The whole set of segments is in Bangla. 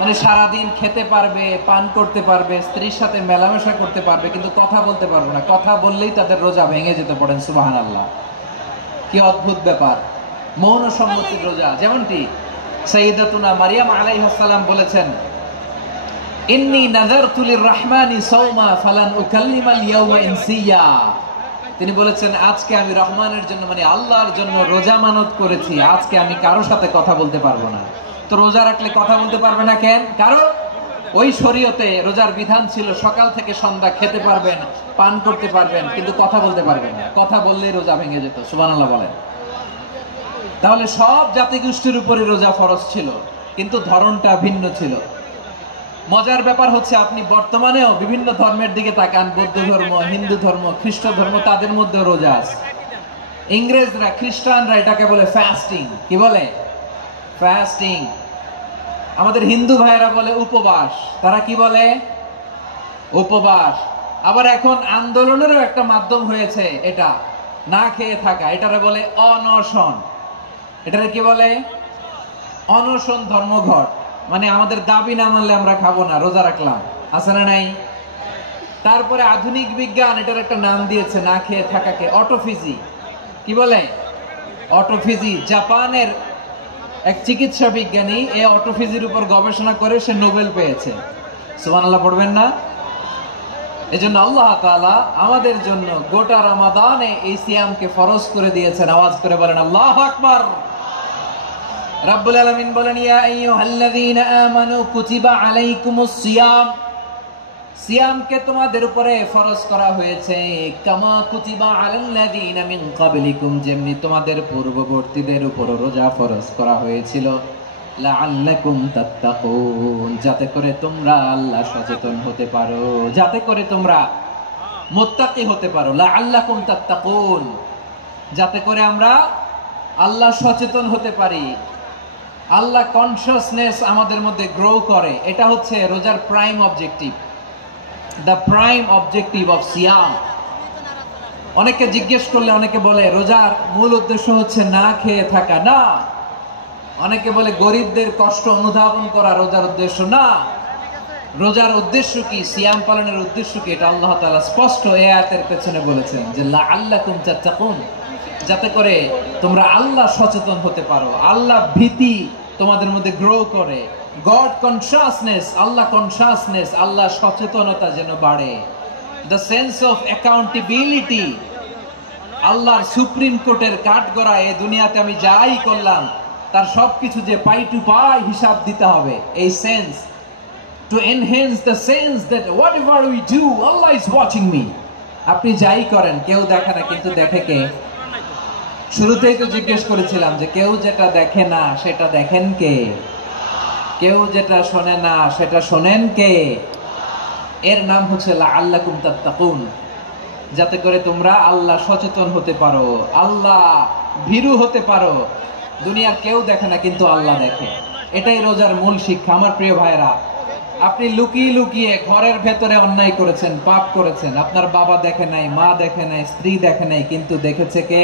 মানে সারাদিন খেতে পারবে, পান করতে পারবে, স্ত্রীর সাথে মেলামেশা করতে পারবে, কিন্তু কথা বলতে পারবে না। কথা বললেই তাদের রোজা ভেঙে যেতে, পড়েন সুবহানাল্লাহ। কি অদ্ভুত ব্যাপার! মৌন সম্মতির রোজা। যেমনটি সাইয়্যিদাতুনা মারিয়াম আলাইহিস সালাম বলেছেন, ইন্নী নাযারতু লির-রাহমানি সাওমা ফালান উকাল্লিমাল ইয়াওমা ইনসিয়া। তিনি বলেছেন, আজকে আমি রহমানের জন্য, মানে আল্লাহর জন্য রোজা মানত করেছি, আজকে আমি কারোর সাথে কথা বলতে পারবো না। তো রোজা রাখলে কথা বলতে পারবে না কেন? কারণ ওই শরীয়তে রোজার বিধান ছিল সকাল থেকে সন্ধ্যা খেতে পারবেন, পান করতে পারবেন, কিন্তু কথা বলতে পারবেন না। কথা বললেই রোজা ভেঙে যেত। সুবহানাল্লাহ বলেন। তাহলে সব জাতিগোষ্ঠীর উপরে রোজা ফরজ ছিল, কিন্তু ধরনটা ভিন্ন ছিল। মজার ব্যাপার হচ্ছে, আপনি বর্তমানেও বিভিন্ন ধর্মের দিকে তাকান, বৌদ্ধ ধর্ম, হিন্দু ধর্ম, খ্রিস্ট ধর্ম, তাদের মধ্যে রোজা আছে। ইংরেজরা, খ্রিস্টানরা এটাকে বলে ফাস্টিং। কি বলে? ফাস্টিং। আমাদের হিন্দু ভাইয়েরা বলে উপবাস। তারা কি বলে? উপবাস। আবার এখন আন্দোলনেরও একটা মাধ্যম হয়েছে এটা, না খেয়ে থাকা। এটারে বলে অনশন। এটারে কি বলে? অনশন ধর্মঘট। মানে আমাদের দাবি না মানলে আমরা খাবো না, রোজা রাখলাম। আছে না নাই? তারপরে আধুনিক বিজ্ঞান এটার একটা নাম দিয়েছে না খেয়ে থাকাকে, অটোফিজি। কি বলে? অটোফিজি। জাপানের এক চিকিৎসা বিজ্ঞানী এই অটোফিজির উপর গবেষণা করে সে নোবেল পেয়েছে। সুবহানাল্লাহ পড়বেন না? এজন্য আল্লাহ তাআলা আমাদের জন্য গোটা রমাদানে এই সিয়ামকে ফরজ করে দিয়েছেন। আওয়াজ করে বলেন আল্লাহু আকবার। রাব্বুল আলামিন বলেন, ইয়া আইয়ুহাল্লাযীনা আমানু কুতিবা আলাইকুমুস সিয়াম। সিয়ামকে তোমাদের উপরে ফরজ করা হয়েছে, কামা কুতিবা আলাল্লাযীনা মিন ক্বাবলিকুম, যেমনি তোমাদের পূর্ববর্তীদের উপর রোজা ফরজ করা হয়েছিল, লাআল্লাকুম তাত্তাকুন, যাতে করে তোমরা আল্লাহ সচেতন হতে পারো, যাতে করে তোমরা মুত্তাকি হতে পারো। লাআল্লাকুম তাত্তাকুন, যাতে করে আমরা আল্লাহ সচেতন হতে পারি, আল্লাহ কনসিয়াসনেস আমাদের মধ্যে গ্রো করে। এটা হচ্ছে রোজার prime objective, the prime objective of সিয়াম। অনেকে জিজ্ঞেস করলে অনেকে বলে রোজার মূল উদ্দেশ্য হচ্ছে না খেয়ে থাকা। না। অনেকে বলে গরিবদের কষ্ট অনুধাবন করা রোজার উদ্দেশ্য। না। রোজার উদ্দেশ্য কি? সিয়াম পালনের উদ্দেশ্য কি? এটা আল্লাহ তাআলা স্পষ্ট এই আয়াতের পেছনে বলেছেন যে লাআল্লাকুম তাত্তাকুন, যাতে করে তোমরা আল্লাহ সচেতন হতে পারো, আল্লাহ ভীতি তোমাদের মধ্যে গ্রো করে, গড কনসিয়াসনেস, আল্লাহ কনসিয়াসনেস, আল্লাহ সচেতনতা যেন বাড়ে, দ্য সেন্স অফ অ্যাকাউন্টেবিলিটি, আল্লাহর সুপ্রিম কোর্টের কাঠগড়া এই দুনিয়াতে আমি যাই করলাম তার সবকিছু যে পাই টু পাই হিসাব দিতে হবে, এই sense, to enhance the sense that what ever we do Allah is watching me. আপনি যাই করেন কেউ দেখে না, কিন্তু দেখে কে? শুরুতেই তো জিজ্ঞেস করেছিলাম যে কেউ যেটা দেখে না সেটা দেখেন কে? কেউ যেটা শোনে না সেটা শোনেন কে? এর নাম হচ্ছে লাআল্লাকুম তাত্তাকুন, যাতে করে তোমরা আল্লাহ সচেতন হতে পারো, আল্লাহ ভীরু হতে পারো। দুনিয়ার কেউ দেখে না, কিন্তু আল্লাহ দেখে। এটাই রোজার মূল শিক্ষা। আমার প্রিয় ভাইরা, আপনি লুকিয়ে লুকিয়ে ঘরের ভেতরে অন্যায় করেছেন, পাপ করেছেন, আপনার বাবা দেখে নাই, মা দেখে নাই, স্ত্রী দেখে নাই, কিন্তু দেখেছে কে?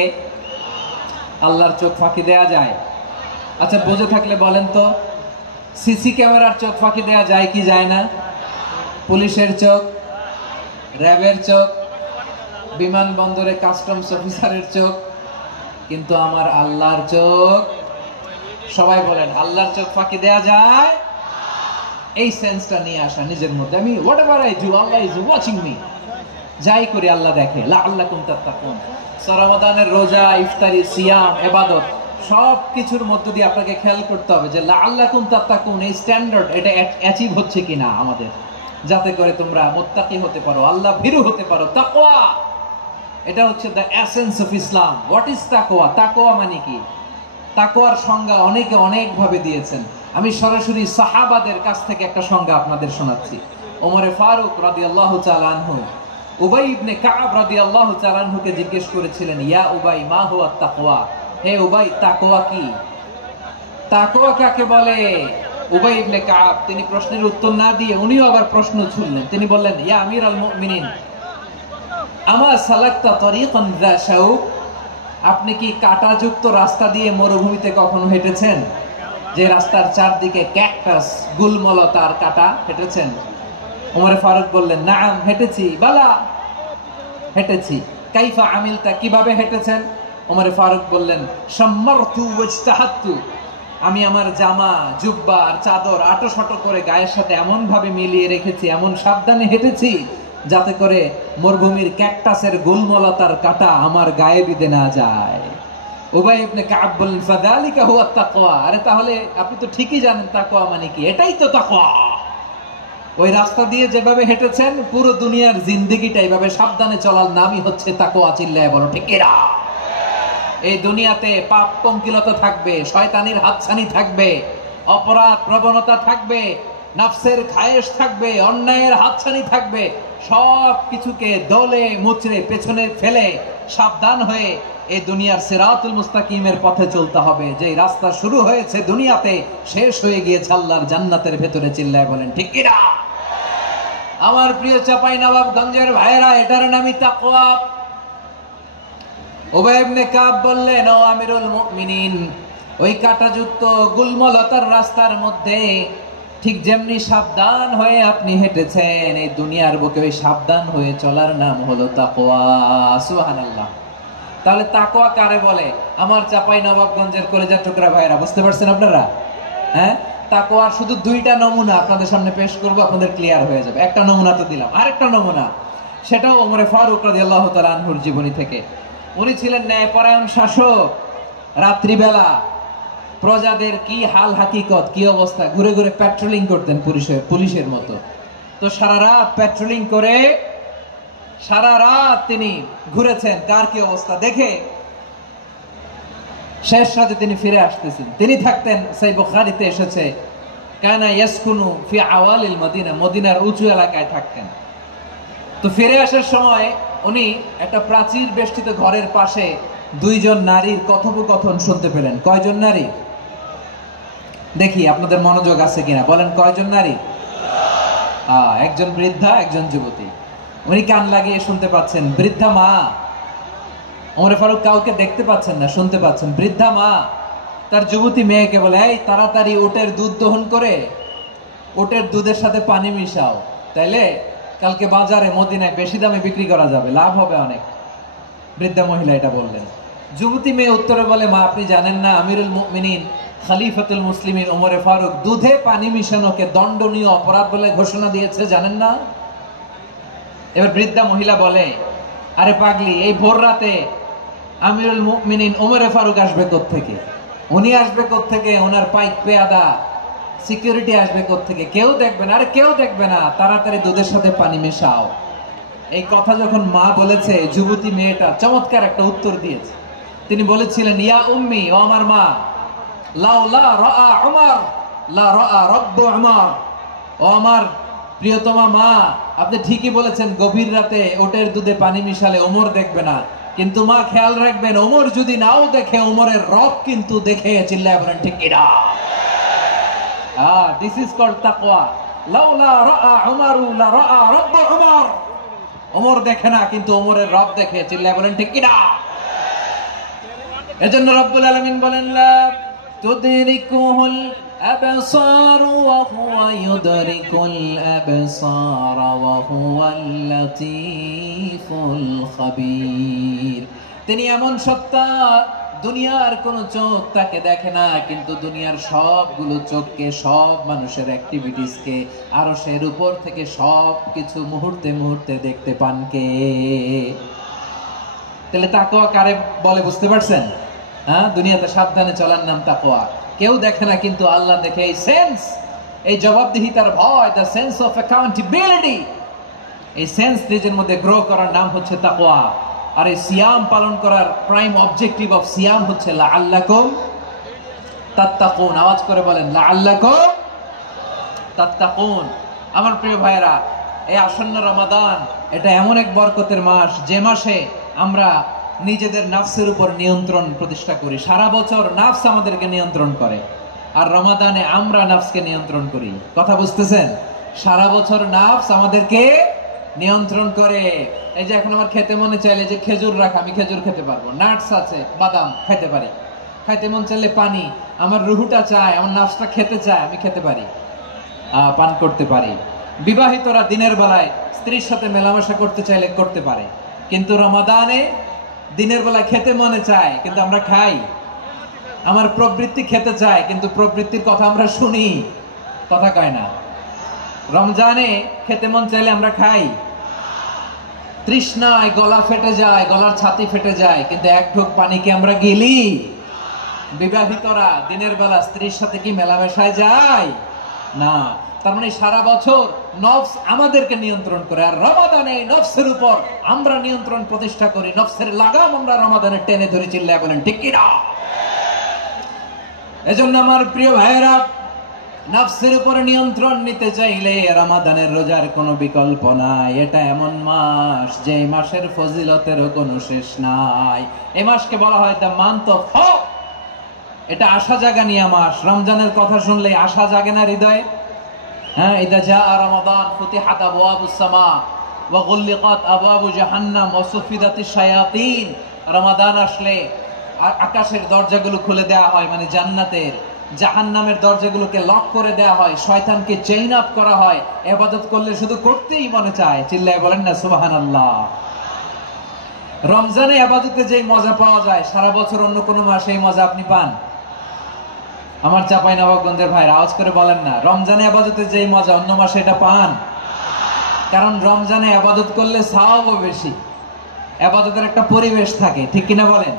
আল্লাহর চোখ ফাঁকি দেয়া যায়? আচ্ছা, বুঝে থাকলে বলেন তো, সিসি ক্যামেরার চোখ ফাঁকি দেয়া যায় কি যায় না? পুলিশের চোখ, র্যাবের চোখ, বিমানবন্দরে কাস্টমস অফিসারের চোখ, কিন্তু আমার আল্লাহর চোখ? সবাই বলেন, আল্লাহর চোখ ফাঁকি দেয়া যায়? এই সেন্সটা নিয়ে আসা নিজের মধ্যে, আমি what ever I do Allah is watching me, যাই করি আল্লাহ দেখে। লাআল্লাকুম তাত্তাকুন। রমাদানের রোজা, ইফতারি, সিয়াম, ইবাদত সব কিছুর মধ্য দিয়ে আপনাকে খেয়াল করতে হবে যে লাআল্লাকুম তাত্তাকুন এই স্ট্যান্ডার্ড এটা অ্যাচিভ হচ্ছে কিনা আমাদের, যাতে করে তোমরা মুত্তাকি হতে পারো, আল্লাহ ভীরু হতে পারো। তাকওয়া, এটা হচ্ছে the essence of Islam. What is তাকওয়া? তাকওয়া মানে কি? তাকওয়ার সংজ্ঞা অনেকে অনেক ভাবে দিয়েছেন। আমি সরাসরি সাহাবাদের কাছ থেকে একটা সংজ্ঞা আপনাদের শোনাচ্ছি। ওমরে ফারুক রাদিয়াল্লাহু তাআলা আনহু উবাই ইবনে কাব রাদিয়াল্লাহু তাআলা আনহুকে জিজ্ঞেস করেছিলেন, ইয়া উবাই মা হুয়া তাকওয়া? হে উবাই, তাকওয়া কি? তাকওয়া কাকে বলে? উবাই ইবনে কাব তিনি প্রশ্নের উত্তর না দিয়ে উনিও আবার প্রশ্ন ছুড়লেন। তিনি বললেন, ইয়া আমিরাল মুমিনিন, আমা সালাকতা তরিকান যা শাউক, আপনি কি কাঁটাযুক্ত রাস্তা দিয়ে মরুভূমিতে কখনো হেঁটেছেন? যে রাস্তার চারদিকে ক্যাকটাস, গুলমলতার কাটা, হেঁটেছেন? ওমরে ফারুক বললেন, নাম, হেঁটেছি। বালা, হেঁটেছি। কাইফা আমিলতা, কিভাবে হেঁটেছেন? ওমরে ফারুক বললেন, শাম্মারতু ওয়াজতাহাতু, আমি আমার জামা, জুব্বা আর চাদর আটো-সাটো করে গায়ের সাথে এমন ভাবে মিলিয়ে রেখেছি, এমন সাবধানে হেঁটেছি যাতে করে মরুভূমির ক্যাকটাসের গুলমলতার কাটা আমার গায়ে বিঁধে না যায়। উবাই ইবনে কাব বললেন, ফাযালিকা হুয়া তাকওয়া, আরে তাহলে আপনি তো ঠিকই জানেন তাকওয়া মানে কি, এটাই তো তাকওয়া। ওই রাস্তা দিয়ে যেভাবে হেঁটেছেন, পুরো দুনিয়ার জিন্দেগিটা এইভাবে সাবধানে চলার নামই হচ্ছে তাকওয়া। চিল্লায় বলো ঠিক কিনা? এই দুনিয়াতে পাপ পঙ্কিলতা থাকবে, শয়তানির হাতছানি থাকবে, অপরাধ প্রবণতা থাকবে, নফসের খায়েশ থাকবে, অন্যায়ের হাতছানি থাকবে। সব কিছুকে দলে মুচড়ে পেছনে ফেলে সাবধান হয়ে এই দুনিয়ার সিরাতুল মুস্তাকিমের পথে চলতে হবে। যে রাস্তা শুরু হয়েছে দুনিয়াতে, শেষ হয়ে গিয়েছে আল্লাহর জান্নাতের ভেতরে। চিল্লায় বলেন ঠিক কিনা? আমার প্রিয় চাঁপাইনবাবগঞ্জের ভাইরা, এটার নামই তাকওয়া। উবাই ইবনে কাব বললেন, ও আমিরুল মুমিনিন, ওই কাঁটাযুক্ত গুলমলতার রাস্তার মধ্যে ঠিক যেমনি সাবধান হয়ে আপনি হেঁটেছেন, এই দুনিয়ার বুকে ওই সাবধান হয়ে চলার নাম হলো তাকওয়া। সুবহানাল্লাহ। তাহলে তাকওয়া কারে বলে? আমার চাঁপাইনবাবগঞ্জের কলেজার টুকরা ভাইরা, বুঝতে পারছেন আপনারা? হ্যাঁ, তাকওয়ার শুধু দুইটা নমুনা আপনাদের সামনে পেশ করব, আপনাদের ক্লিয়ার হয়ে যাবে। একটা নমুনা তো দিলাম, আরেকটা নমুনা, সেটাও ওমরে ফারুক রাদিয়াল্লাহু তাআলা আনহুর জীবনী থেকে। উনি ছিলেন ন্যায়পরায়ণ শাসক। রাত্রিবেলা প্রজাদের কি হাল হাকিকত, কি অবস্থা, ঘুরে ঘুরে প্যাট্রোলিং করতেন পুলিশের মতো। তো সারা রাত প্যাট্রোলিং করে সারা রাত তিনি ঘুরেছেন কার কি অবস্থা দেখে। শেষ রাতে তিনি ফিরে আসতেছেন। তিনি থাকতেন, সেই বুখারীতে এসেছে, কানা ইয়াসকুনু ফি আওয়ালিল মদিনা, মদিনার উঁচু এলাকায় থাকতেন। তো ফিরে আসার সময় উনি একটা প্রাচীর বেষ্টিত ঘরের পাশে দুইজন নারীর কথোপকথন শুনতে পেলেন। কয়জন নারী? দেখি আপনাদের মনোযোগ আছে কিনা, বলেন কয়জন নারী? একজন বৃদ্ধা, একজন যুবতী। উনি কান লাগিয়ে শুনতে পাচ্ছেন। বৃদ্ধা মা, ওমরে ফারুক কাউকে দেখতে পাচ্ছেন না, শুনতে পাচ্ছেন। বৃদ্ধা মা তার যুবতী মেয়েকে বলে, এই তাড়াতাড়ি উটের দুধ দহন করে উটের দুধের সাথে পানি মিশাও, তাইলে কালকে বাজারে মদিনায় বেশি দামে বিক্রি করা যাবে, লাভ হবে অনেক। বৃদ্ধা মহিলা এটা বললেন। যুবতী মেয়ে উত্তরে বলে, মা আপনি জানেন না আমিরুল মুমিনিন খলিফাতুল মুসলিমিন ওমরে ফারুক দুধে পানি মিশানোকে দণ্ডনীয় অপরাধ বলে ঘোষণা দিয়েছে, জানেন না? এবার বৃদ্ধা মহিলা বলে, আরে পাগলি, এই ভোর রাতে আমিরুল মুমিনিন ওমরে ফারুক আসবে কোত্থেকে? উনি আসবে কোত্থেকে? ওনার পাইক পেয়াদা সিকিউরিটি আসবে কোত্থেকে? কেউ দেখবে না। আরে কেউ দেখবে না, তাড়াতাড়ি দুধের সাথে পানি মেশাও। এই কথা যখন মা বলেছে, যুবতী মেয়েটা চমৎকার একটা উত্তর দিয়েছে। তিনি বলেছিলেন, ইয়া উম্মি, ও আমার মা, লাউলা রাআ উমর লা রাআ রাব্বু উমর, ও আমার প্রিয়তমা মা, আপনি ঠিকই বলেছেন, গভীর রাতে ওটের দুধে পানি মিশালে ওমর দেখবে না, কিন্তু মা খেয়াল রাখবেন, ওমর যদি নাও দেখে, ওমরের রব কিন্তু দেখে। চিল্লায় বলেন ঠিক কিনা? দিস ইজ কল্ড তাকওয়া। লাউলা রাআ উমর লা রাআ রাব্বু উমর, ওমর দেখে না কিন্তু ওমরের রব দেখে। চিল্লায় বলেন ঠিক কিনা? এজন্য রব্বুল আলামিন বলেন, লা তুদরিকুহুল আবসার ওয়া হুয়া ইউদরিকুল আবসার ওয়া হুয়াল লাতীফুল খাবীর। তিনি এমন সত্তা, দুনিয়ার কোন চোখ তাকে দেখে না, কিন্তু দুনিয়ার সবগুলো চোখকে, সব মানুষের অ্যাক্টিভিটিসকে আরশের উপর থেকে সব কিছু মুহূর্তে মুহূর্তে দেখতে পান কে? তাহলে তাকওয়া কারে বলে বুঝতে পারছেন? হ্যাঁ, দুনিয়াতে সাবধানে চলার নাম তাকওয়া। কেউ দেখে না কিন্তু আল্লাহ দেখে। এই সেন্স, এই জবাবদিহিতার ভয়, দ্য সেন্স অফ অ্যাকাউন্টেবিলিটি, এই সেন্স নিজের মধ্যে গ্রো করার নাম হচ্ছে তাকওয়া। আর এই সিয়াম পালন করার প্রাইম অবজেক্টিভ অফ সিয়াম হচ্ছে লাআল্লাকুম তাত্তাকুন। আওয়াজ করে বলেন, লাআল্লাকুম তাত্তাকুন। আমার প্রিয় ভাইরা, এই আসন্ন রমাদান, এটা এমন এক বরকতের মাস, যে মাসে আমরা নিজেদের নাফসের উপর নিয়ন্ত্রণ প্রতিষ্ঠা করি। সারা বছর নাফস আমাদেরকে নিয়ন্ত্রণ করে, আর রমাদানে আমরা নাফসকে নিয়ন্ত্রণ করি। কথা বুঝতেছেন? সারা বছর নাফস আমাদেরকে নিয়ন্ত্রণ করে। এই যে এখন আমার খেতে মনে চাইলে যে খেজুর রাখা, আমি খেজুর খেতে পারবো, নাটস আছে, বাদাম খেতে পারি, খাইতে মন চাইলে পানি, আমার রুহুটা চায়, আমার নাফসটা খেতে চায়, আমি খেতে পারি, পান করতে পারি। বিবাহিতরা দিনের বেলায় স্ত্রীর সাথে মেলামেশা করতে চাইলে করতে পারে, কিন্তু রমাদানে দিনের বেলায় খেতে মনে চায় কিন্তু আমরা খাই। আমার প্রবৃত্তি খেতে চায় কিন্তু প্রবৃত্তির কথা আমরা শুনি, কথা কয় না। রমজানে খেতে মন চাইলে আমরা খাই, তৃষ্ণায় গলা ফেটে যায়, গলার ছাতি ফেটে যায়, কিন্তু এক ঢোক পানি কি আমরা গিলি? বিবাহিতরা দিনের বেলা স্ত্রীর সাথে কি মেলামেশায় যায় না। তার মানে সারা বছর নফস আমাদেরকে নিয়ন্ত্রণ করে, আর রমাদানে নফসের উপর আমরা নিয়ন্ত্রণ প্রতিষ্ঠা করি। নফসের লাগাম আমরা রমাদানে টেনে ধরে, চিল্লায় বলেন ঠিক কি না? এজন্য আমার প্রিয় ভাইয়েরা, নফসের উপরে নিয়ন্ত্রণ নিতে চাইলে রমাদানের রোজার কোনো বিকল্প নাই। এটা এমন মাস যে মাসের ফজিলতেরও কোনো শেষ নাই। এই মাসকে বলা হয় দ্য মান্থ অফ হোপ। এটা আশা জাগানিয়া মাস। রমজানের কথা শুনলে আশা জাগে না হৃদয়ে? হ্যাঁ, ইদা জাআ রমাদান ফুতিহাত আবওয়াবুস সামা ওয়া গুল্লিকাত আবওয়াবু জাহান্নাম ওয়া সুফিদাতিশ শায়াতিন। রমাদান আসলে আকাশের দরজাগুলো খুলে দেওয়া হয়, মানে জান্নাতের। জাহান্নামের দরজাগুলোকে লক করে দেওয়া হয়, শয়তানকে চেইন আপ করা হয়। ইবাদত করলে শুধু করতেই মনে চায়, চিল্লায় বলেন না সুবহানাল্লাহ। রমজানে ইবাদতে যে মজা পাওয়া যায়, সারা বছর অন্য কোনো মাসে এই মজা আপনি পান? আমার চাঁপাইনবাবগঞ্জের ভাইরা আওয়াজ করে বলেন না, রমজানে ইবাদতে যে মজা অন্য মাসে এটা পান? কারণ রমজানে ইবাদত করলে সওয়াবও বেশি, ইবাদতের একটা পরিবেশ থাকে, ঠিক কিনা বলেন?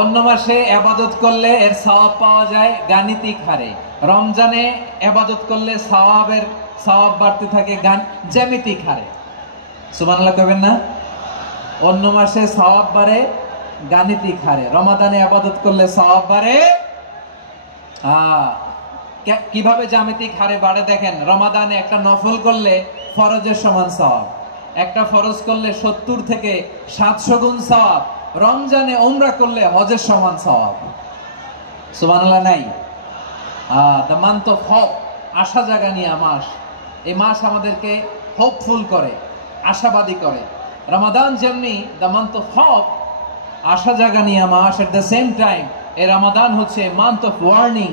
অন্য মাসে ইবাদত করলে এর সওয়াব পাওয়া যায় গাণিতিক হারে, রমজানে ইবাদত করলে সওয়াব বাড়তে থাকে জ্যামিতিক হারে। সুবহানাল্লাহ কইবেন না? অন্য মাসে সওয়াব বাড়ে গাণিতিক হারে, রমাদানে ইবাদত করলে সওয়াব বাড়ে কিভাবে জ্যামিতিক হারে বাড়ে দেখেন। রমাদানে একটা নফল করলে ফরজের সমান সওয়াব, একটা ফরজ করলে 70 থেকে 700 গুণ সওয়াব। রমজানে উমরা করলে হজের সমান সওয়াব। সুবহানাল্লাহ নাই? দ্য মান্থ অফ হোপ, আশা জাগানিয়া মাস। এই মাস আমাদেরকে হোপফুল করে, আশাবাদী করে। রমাদান যেমনি দ্য মান্থ অফ হোপ, আশা জাগানিয়া মাস, এট দ্য সেম টাইম এই রমাদান হচ্ছে মান্থ অফ ওয়ার্নিং,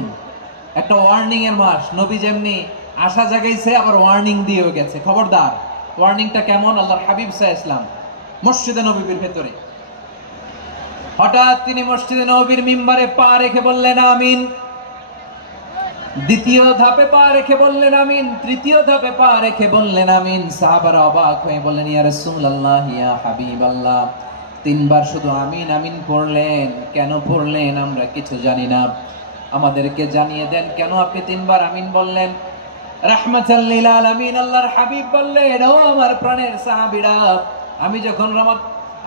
একটা ওয়ার্নিং এর মাস। নবী যেমনি আশা জাগাইছে, আবার ওয়ার্নিং দিয়েও গেছে, খবরদার। ওয়ার্নিংটা কেমন? আল্লাহর হাবিব সাল্লাল্লাহু আলাইহি ওয়াসাল্লাম মসজিদে নববীর ভেতরে হঠাৎ তিনি মসজিদে নববীর মিম্বারে পা রেখে বললেন আমিন। দ্বিতীয় ধাপে পা রেখে বললেন আমিন, তৃতীয় ধাপে পা রেখে বললেন আমিন। সাহাবারা অবাক হয়ে বললেন ইয়া রাসূলুল্লাহ, ইয়া হাবিবাল্লাহ, 3 বার শুধু আমিন আমিন পড়লেন, কেন পড়লেন আমরা কিছু জানি না, আমাদেরকে জানিয়ে দেন কেন আপনি 3 বার আমিন বললেন। রাহমাতাল লিল আলামিন আল্লাহর হাবিব বললেন, ও আমার প্রাণের সাহাবীরা,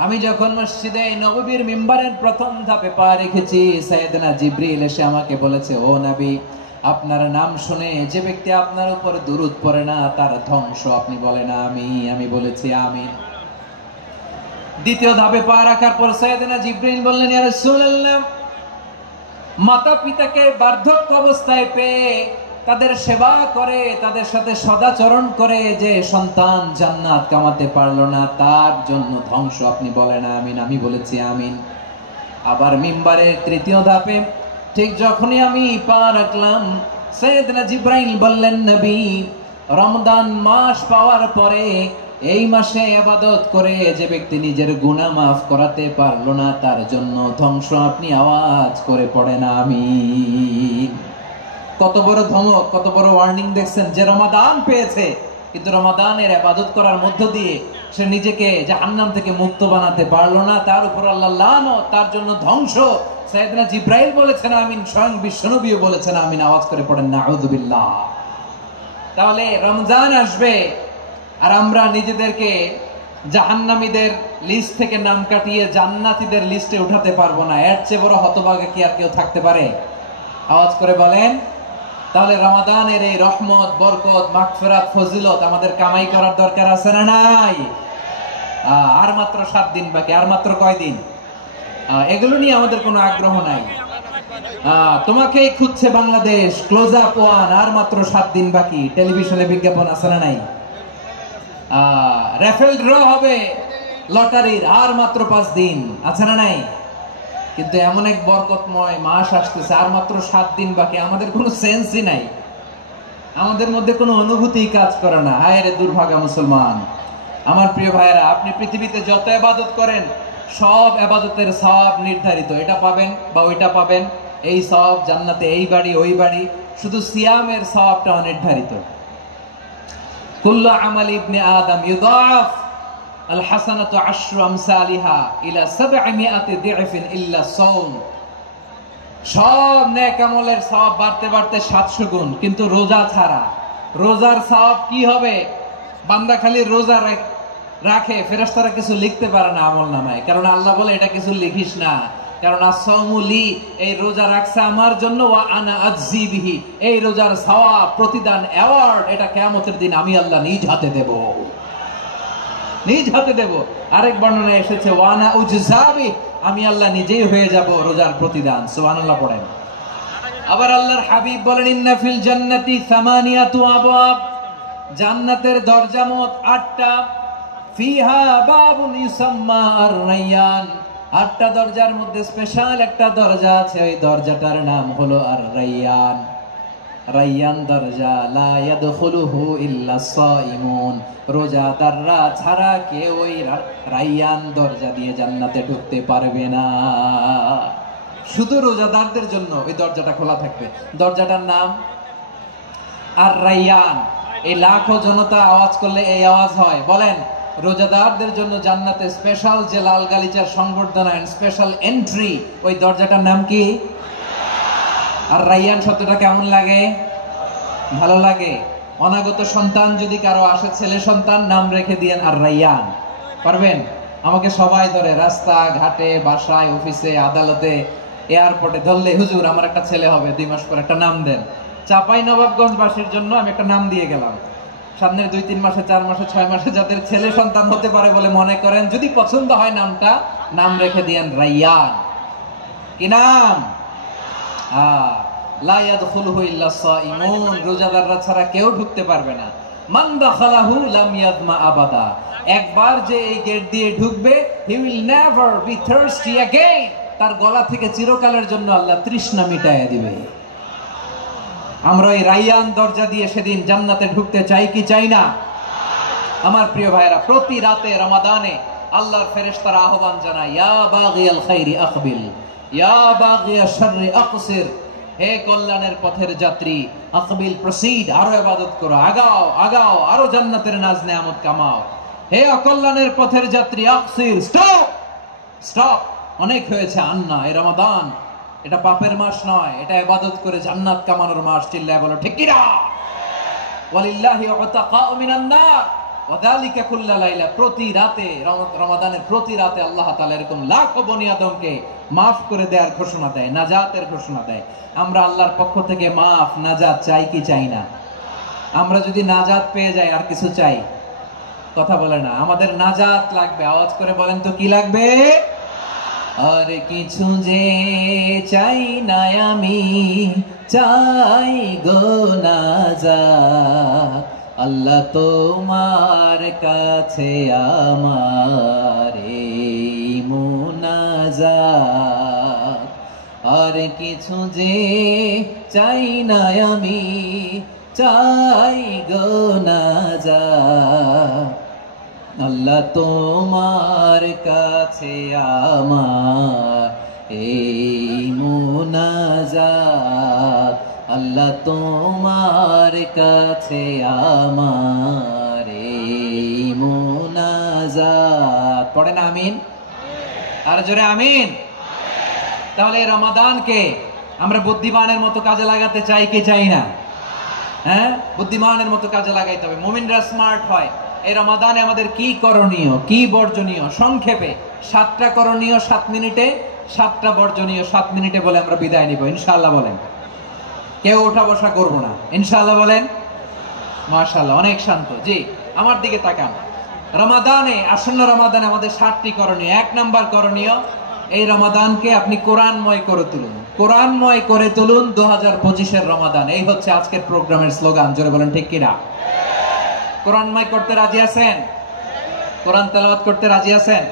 আমি যখন মসজিদে নববীর মিম্বারের প্রথম ধাপে পা রেখেছি, সাইয়েদনা জিবরিল এসে আমাকে বলেছে, ও নবী, আপনার নাম শুনে যে ব্যক্তি আপনার উপর দুরূদ পড়ে না তার ধ্বংস। আপনি বলেন আমি বলেছি আমিন। দ্বিতীয় ধাপে পা রাখার পর সাইয়েদনা জিবরিল বললেন, ইয়া রাসূলুল্লাহ, মাতা পিতাকে বার্ধক্য অবস্থায় পেয়ে তাদের সেবা করে, তাদের সাথে সদাচরণ করে যে সন্তান জান্নাত কামাতে পারলো না, তার জন্য ধ্বংস। আপনি বলেন আমিন। আমি বলেছি আমিন। আবার মিম্বারের তৃতীয় ধাপে ঠিক যখনই আমি পা রাখলাম, সাইয়েদনা জিবরাইল বললেন, নবী, রমজান মাস পাওয়ার পরে এই মাসে ইবাদত করে যে ব্যক্তি নিজের গুনাহ মাফ করাতে পারলো না, তার জন্য ধ্বংস। আপনি আওয়াজ করে পড়েন আমিন। কত বড় ধমক, কত বড় ওয়ার্নিং দেখছেন। যে রমাদান পেয়েছে কিন্তু রমাদানের ইবাদত করার মধ্য দিয়ে সে নিজেকে জাহান্নাম থেকে মুক্ত বানাতে পারলো না, তার উপর আল্লাহ লানত, তার জন্য ধ্বংস। সাইয়েদনা জিবরাইল বলেছেন আমিন, স্বয়ং বিশ্বনবীও বলেছেন আমিন। আওয়াজ করে পড়েন নাউযুবিল্লাহ। তাহলে রমজান আসবে আর আমরা নিজেদেরকে জাহান্নামীদের লিস্ট থেকে নাম কাটিয়ে জান্নাতীদের লিস্টে উঠাতে পারবো না। এর চেয়ে বড় হতভাগা কি আর কেউ থাকতে পারে? আওয়াজ করে বলেন। তাহলে রমাদানের এই রহমত, বরকত, মাগফিরাত, ফজিলত আমাদের কামাই করার দরকার আছে না নাই? আর মাত্র 7 দিন বাকি। আর মাত্র কয়দিন? এগুলো নিয়ে আমাদের কোনো আগ্রহ নাই। তোমাকেই খুঁজছে বাংলাদেশ, ক্লোজ আপ ওয়ান, আর মাত্র 7 দিন বাকি। টেলিভিশনে বিজ্ঞাপন আছে না নাই? রেফেল ড্র হবে লটারির, আর মাত্র 5 দিন, আছে না নাই? কিন্তু এমন এক বরকতময় মাস আসতেছে, আর মাত্র 7 দিন বাকি, আমাদের কোনো সেন্সই নাই, আমাদের মধ্যে কোনো অনুভূতি কাজ করে না। হায় রে দুর্ভাগা মুসলমান। আমার প্রিয় ভাইয়েরা, আপনি পৃথিবীতে যত ইবাদত করেন সব ইবাদতের সওয়াব নির্ধারিত, এটা পাবেন বা ওইটা পাবেন, এই সওয়াব জান্নাতে, এই বাড়ি ওই বাড়ি। শুধু সিয়ামের সওয়াবটা অনির্ধারিত। কুল্লু আমালি ইবনে আদম ইউদাফ আল হাসানাতু আশরু আমসালিহা ইলা 700 দি'ফিন ইল্লা সাওম। সব নেক আমলের সওয়াব বাড়তে বাড়তে 700 গুণ, কিন্তু রোজা ছাড়া। রোজার সওয়াব কি হবে? বান্দা খালি রোজা রাখে, ফেরেশতারা কিছু লিখতে পারে না আমলনামায়, কারণ আল্লাহ বলে এটা কিছু লিখিস না, কারণ আসসাওমু লি, এই রোজা রাখছে আমার জন্য, ওয়া আনা আজজি বিহি, এই রোজার সওয়াব, প্রতিদান, অ্যাওয়ার্ড, এটা কিয়ামতের দিন আমি আল্লাহ নিজ হাতে দেব, নিজ হাতে দেব। আরেক বর্ণনায় এসেছে ওয়া আনা উজজাবি, আমি আল্লাহ নিজেই হয়ে যাব রোজার প্রতিদান। সুবহানাল্লাহ পড়েন। আবার আল্লাহর হাবিব বলেন ইন্না ফিল জান্নাতি সামানিয়াতু আবওয়াব, জান্নাতের দরজা মোট 8টা। ফিহা বাবুন ইউসাম্মা আর-রায়্যান, 8টা দরজার মধ্যে স্পেশাল একটা দরজা আছে, ওই দরজাটার নাম হলো আর-রায়্যান। রায়্যান দরজা, লা ইয়াদখুলুহু ইল্লা সাইমুন, রোজাদাররা ছাড়া কেউ ওই রায়্যান দরজা দিয়ে জান্নাতে ঢুকতে পারবে না। শুধু রোজাদারদের জন্য ওই দরজাটা খোলা থাকবে। দরজাটার নাম আর-রায়্যান। এই লাখো জনতা আওয়াজ করলে এই আওয়াজ হয়, বলেন রোজাদারদের জন্য জান্নাতে স্পেশাল যে লাল গালিচার সংবর্ধনা এন্ড স্পেশাল এন্ট্রি, ওই দরজাটার নাম কি? আর রায়্যান শব্দটা কেমন লাগে? ভালো লাগে। অনাগত সন্তান যদি কারো আসে, ছেলে সন্তান, নাম রেখে দিয়েন আর রায়্যান। পারবেন? আমাকে সবাই ধরে রাস্তা ঘাটে, বাসায়, অফিসে, আদালতে, এয়ারপোর্টে ধরলে, হুজুর আমার একটা ছেলে হবে 2 মাস পর, একটা নাম দেন। চাপাই নবাবগঞ্জবাসীর জন্য আমি একটা নাম দিয়ে গেলাম। সামনের 2-3 মাসে, 4 মাসে, 6 মাসে যাদের ছেলে সন্তান হতে পারে বলে মনে করেন, যদি পছন্দ হয় নামটা, নাম রেখে দিয়েন রায়্যান। কি নাম? লা ইয়াদখুলুহু ইল্লা সাইমুন, রোজাদাররা ছাড়া কেউ ঢুকতে পারবে না। মান দাখালাহু লাম ইয়াদমা আবাদা, একবার যে এই গেট দিয়ে ঢুকবে, he will never be thirsty again, তার গলা থেকে চিরকালের জন্য আল্লাহ তৃষ্ণা মিটাইয়া দিবে। আমরা এই রায়্যান দরজা দিয়ে সেদিন জান্নাতে ঢুকতে চাই কি চাই না? আমার প্রিয় ভাইরা, প্রতি রাতে রমাদানে আল্লাহর ফেরেশতারা আহ্বান জানায়, ইয়া বাগিয়াল খাইরি আকবিল, ইয়া বাগিয়াশ শাররি আকসির, হে কল্যাণের পথের যাত্রী, আকবিল প্রসিড, আরো ইবাদত করো, আগাও আগাও, আরো জান্নাতের নাজ নেয়ামত কামাও। হে অকল্যাণের পথের যাত্রী, আকসির, স্টপ স্টপ, অনেক হয়েছে। আন্না, এই রমাদান এটা পাপের মাস নয়, এটা ইবাদত করে জান্নাত কামানোর মাস। চিল্লায় বলো ঠিক কি না? ওয়ালিল্লাহি উতাকাউ মিনান নার ওয়া যালিকা কুল্লা লাইলা, প্রতি রাতে, রমাদানের প্রতি রাতে আল্লাহ তাআলা এরকম লাখো বনি আদমকে maaf করে দেওয়ার ঘোষণা দেয়, নাজাতের ঘোষণা দেয়। আমরা আল্লাহর পক্ষ থেকে maaf, নাজাত চাই কি চাই না? আমরা যদি নাজাত পেয়ে যাই আর কিছু চাই? কথা বলে না। আমাদের নাজাত লাগবে। আওয়াজ করে বলেন তো কি লাগবে? আর কিছু যে চাই না আমি, চাই গো নাজাত, আল্লাহ তোমার কাছে আমার এই মুনাজাত। আর কিছু যে চাই না আমি, চাই গো নাজাত, আল্লাহ তোমার কাছে আমার এই মুনাজাত, আল্লাহ তোমার কাছে আমার এই মুনাজাত। পড়েন আমিন, আর জোরে আমিন। তাহলে রমাদানকে আমরা বুদ্ধিমানের মতো কাজে লাগাতে চাই কি চাই না? হ্যাঁ, বুদ্ধিমানের মতো কাজে লাগাইতে হবে। মুমিনরা স্মার্ট হয়। এই রমাদানে আমাদের কি করণীয়, কি বর্জনীয়? সংক্ষেপে 7টা করণীয় 7 মিনিটে, 7টা বর্জনীয় 7 মিনিটে বলে আমরা বিদায় নিব ইনশাআল্লাহ। বলেন, কেউ ওঠা বসা করব না ইনশাআল্লাহ। বলেন মাশাআল্লাহ, অনেক শান্ত। জি, আমার দিকে তাকান। রমাদানে, আসন্ন রমাদানে আমাদের 7টি করণীয়। 1 নাম্বার করণীয়, এই রমাদানকে আপনি কোরআনময় করে তুলুন। কোরআনময় করে তুলুন 2025-এর রমাদান। এই হচ্ছে আজকের প্রোগ্রামের স্লোগান। জোরে বলেন ঠিক কিনা? কোরআনময় করতে রাজি আছেন? কোরআন তেলাওয়াত করতে রাজি আছেন?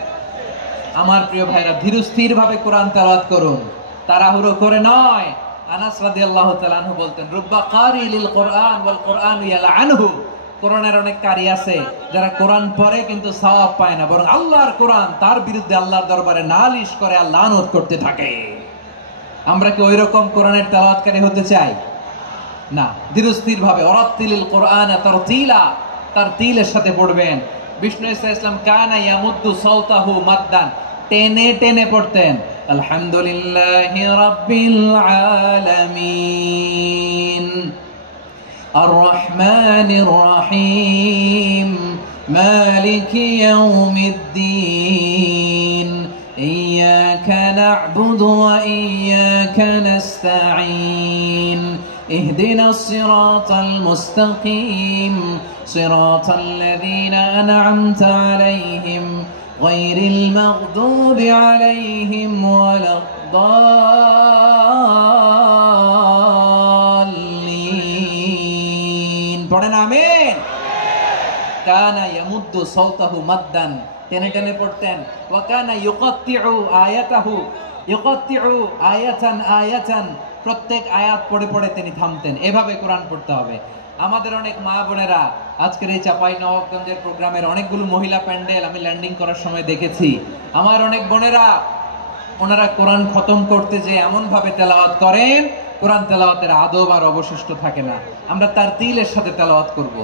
আমার প্রিয় ভাইরা, ধীরস্থির ভাবে কোরআন তেলাওয়াত করুন, তাড়াহুড়ো করে নয়। আনাস রাদিয়াল্লাহু তাআলা আনহু বলতেন, রুব্বা কারি লিল কোরআন ওয়াল কোরআন ইয়ালআনহু। কোরআনের অনেক কারি আছে যারা কোরআন পড়ে কিন্তু সওয়াব পায় না, বরং আল্লাহর কোরআন তার বিরুদ্ধে আল্লাহর দরবারে নালিশ করে আর লানত করতে থাকে। আমরা কি ওইরকম কোরআনের তেলাওয়াতকারী হতে চাই? না। ধীরস্থির ভাবে ওয়ারাত্তিলিল কোরআন তারতিলা, তারতিলের সাথে পড়বেন। বিষ্ণু ইসা ইসলাম কানা ইয়ামুদ্দু সাওতাহু মাদ্দান, টেনে টেনে পড়তেন। আলহামদুলিল্লাহি রাব্বিল আলামিন আর রহমানির রহিম মালিকি ইয়াউমিদ্দিন ইয়্যাকা না'বুদু ওয়া ইয়্যাকা নাস্তাঈন اهدنا الصراط المستقيم صراط الذين أنعمت عليهم غير المغضوب عليهم ولا الضالين পড়েন আমিন। কানা ইয়ামুদ্দু সাওতাহু মাদ্দান, টেনে টেনে পড়তেন। ওয়া কানা ইউকাত্তিউ আয়াতাহু, ইউকাত্তিউ আয়াতান আয়াতান, প্রত্যেক আয়াত পড়ে পড়ে তিনি থামতেন। এভাবে কোরআন পড়তে হবে। আমাদের অনেক মা বোনেরা আজকের এই চাঁপাইনবাবগঞ্জের প্রোগ্রামের অনেকগুলো মহিলা প্যান্ডেল আমি ল্যান্ডিং করার সময় দেখেছি। আমার অনেক বোনেরা, ওনারা কোরআন খতম করতে যে এমন ভাবে তেলাওয়াত করেন, কোরআন তেলাওয়াতের আদব আর অবশিষ্ট থাকে না। আমরা তার তিলের সাথে তেলাওয়াত করব,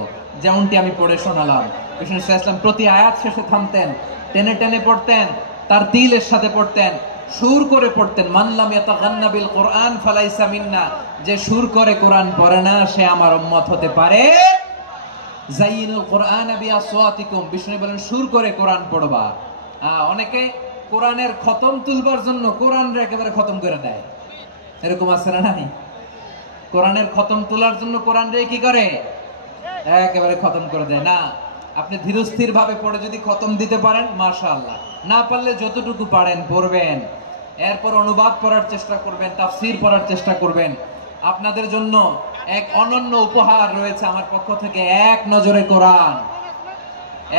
যেমনটি আমি পড়ে শোনালাম। বিষ্ণু ইসলাম প্রতি আয়াত শেষে থামতেন, টেনে টেনে পড়তেন, তার তিলের সাথে পড়তেন, সুর করে পড়তেন। মানলাম ইয়াতাগান্না বিল কোরআন ফালাইসা মিন্না, যে সুর করে কোরআন পড়ে না সে আমার উম্মত হতে পারে। যায়িনুল কোরআন বিআসওয়াতিকুম, বিষ্ণু বলেন সুর করে কোরআন পড়বা। অনেকে কোরআনের খতম তুলবার জন্য কোরআনরে একেবারে খতম করে দেয়, এরকম আছে না নাই? কোরআনের খতম তোলার জন্য কোরআনরে কি করে? একেবারে খতম করে দেয়। না, আপনি ধীরস্থির ভাবে পড়ে যদি খতম দিতে পারেন মাশাআল্লাহ, না পারলে যতটুকু পারেন পড়বেন। এরপর অনুবাদ পড়ার চেষ্টা করবেন, তাফসীর পড়ার চেষ্টা করবেন। আপনাদের জন্য এক অনন্য উপহার রয়েছে আমার পক্ষ থেকে, এক নজরে কোরআন।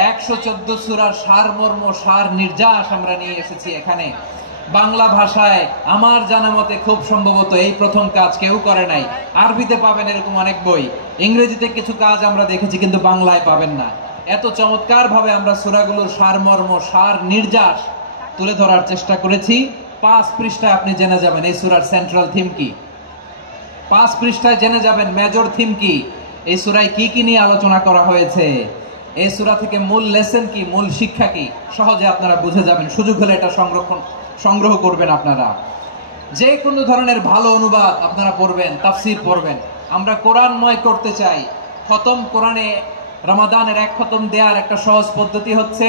114 সূরার সারমর্ম, সার নির্যাস আমরা নিয়ে এসেছি এখানে বাংলা ভাষায়। আমার জানা মতে খুব সম্ভবত এই প্রথম কাজ কেউ করে নাই। আরবিতে পাবেন এরকম অনেক বই, ইংরেজিতে কিছু কাজ আমরা দেখেছি, কিন্তু বাংলায় পাবেন না। এত চমৎকার ভাবে আমরা সূরাগুলোর সারমর্ম, সার নির্যাস তুলে ধরার চেষ্টা করেছি। 5 পৃষ্ঠায় আপনি জেনে যাবেন এই সূরার সেন্ট্রাল থিম কি। 5 পৃষ্ঠায় জেনে যাবেন মেজর থিম কি, এই সূরায় কি কি নিয়ে আলোচনা করা হয়েছে, এই সূরা থেকে মূল লেসন কি, মূল শিক্ষা কি, সহজে আপনারা বুঝে যাবেন। সুযোগ হলে এটা সংগ্রহ করবেন। আপনারা যে কোনো ধরনের ভালো অনুবাদ আপনারা পড়বেন, তাফসীর পড়বেন। আমরা কোরআনময় করতে চাই। খতম কোরআনে রমাদানের 1 খতম দেওয়ার একটা সহজ পদ্ধতি হচ্ছে,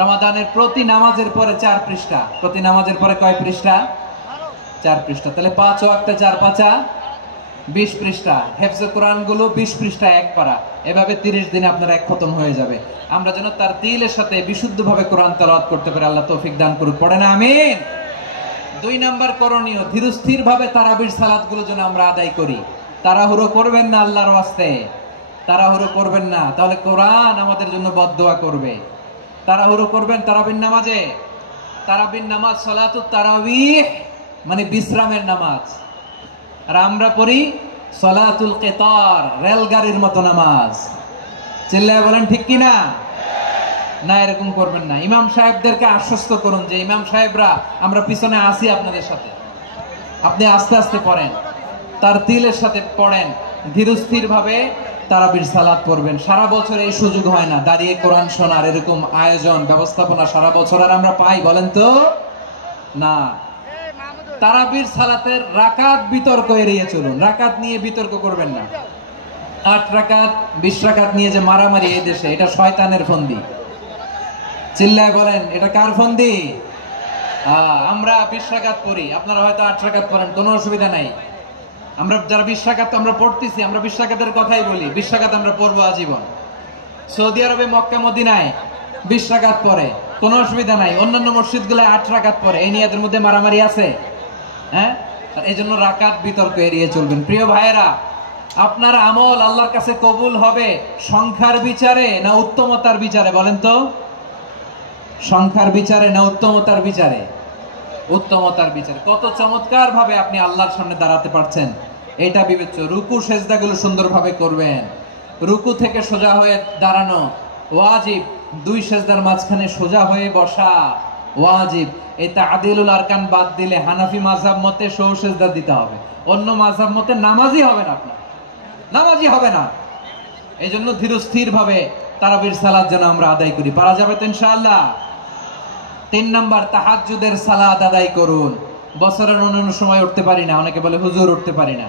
রমাদানের প্রতি নামাজের পরে 4 পৃষ্ঠা। প্রতি নামাজের পরে কয় পৃষ্ঠা? 4 পৃষ্ঠা। তাহলে 5 ওয়াক্তে 4 পাঁচা 20 পৃষ্ঠা। হেফজে কোরআন গুলো 20 পৃষ্ঠা এক পারা। এভাবে 30 দিনে আপনার 1 খতম হয়ে যাবে। আমরা যেন তার তিলের সাথে বিশুদ্ধভাবে কোরআন তেলাওয়াত করতে পারি, আল্লাহ তৌফিক দান করুক। পড়েন আমিন। 2 নাম্বার করণীয়, ধীরস্থির ভাবে তারাবির সালাত গুলো যেন আমরা আদায় করি। তাড়াহুড়ো করবেন না, আল্লাহর ওয়াস্তে তাড়াহুড়ো করবেন না, তাহলে কোরআন আমাদের জন্য বদদোয়া করবে। তাড়াহুড়ো করবেন তারাবির নামাজে। তারাবির নামাজ সালাতুত তারাবিহ মানে বিশ্রামের নামাজ। আর আমরা পড়ি সালাতুল কিতার, রেলগাড়ির মতো নামাজ। চিল্লায় বলেন ঠিক কি না? না, এরকম করবেন না। ইমাম সাহেবদেরকে আশ্বস্ত করুন যে ইমাম সাহেবরা আমরা পিছনে আসি আপনাদের সাথে, আপনি আস্তে আস্তে পড়েন, তার তিলের সাথে পড়েন, ধীরস্থির ভাবে তারাবির সালাত পড়বেন। সারা বছর এই সুযোগ হয় না দাঁড়িয়ে কোরআন শোনার, এরকম আয়োজন ব্যবস্থাপনা সারা বছর আর আমরা পাই বলেন তো? না। তারাবির সালাতের রাকাত বিতর্ক এড়িয়ে চলুন। রাকাত নিয়ে বিতর্ক করবেন না। 8 রাকাত 20 রাকাত নিয়ে যে মারামারি এই দেশে, এটা শয়তানের ফন্দি। চিল্লায় বলেন এটা কার ফন্দি? আমরা 20 রাকাত পড়ি, আপনারা হয়তো 8 রাকাত পড়েন, কোনো অসুবিধা নাই। আমরা যারা 20 রাকাত আমরা পড়তেছি, আমরা 20 রাকাতের কথাই বলি। 20 রাকাত আমরা পড়বো আজীবন। সৌদি আরবে মক্কা মদিনায় 20 রাকাত পড়ে, কোনো অসুবিধা নাই। অন্যান্য মসজিদ গুলো 8 রাকাত পড়ে। এই নিয়ে এদের মধ্যে মারামারি আছে? হ্যাঁ, এই জন্য রাকাত বিতর্ক এড়িয়ে চলবেন। প্রিয় ভাইয়েরা, আপনার আমল আল্লাহর কাছে কবুল হবে সংখ্যার বিচারে না উত্তমতার বিচারে বলেন তো? সংখ্যার বিচারে না উত্তমতার বিচারে? উত্তমতার বিচারে। কত চমৎকার ভাবে আপনি আল্লাহর সামনে দাঁড়াতে পারছেন এটা বিবেচ্য। রুকু সেজদাগুলো সুন্দরভাবে করবেন। রুকু থেকে সোজা হয়ে দাঁড়ানো ওয়াজিব, দুই সেজদার মাঝখানে সোজা হয়ে বসা ওয়াজিব। এই তা'দিলুল আরকান বাদ দিলে হানাফি মাযহাব মতে সহ সেজদা দিতে হবে, অন্য মাযহাব মতে নামাজই হবে না, আপনার নামাজই হবে না। এই জন্য ধীরস্থির ভাবে তারাবির সালাত যেন আমরা আদায় করি। পারা যাবে তো ইনশাআল্লাহ? 3 নাম্বার, তাহাজ্জুদের সালাত আদায় করুন। বছরের অন্যান্য সময় উঠতে পারি না, অনেকে বলে হুজুর উঠতে পারি না,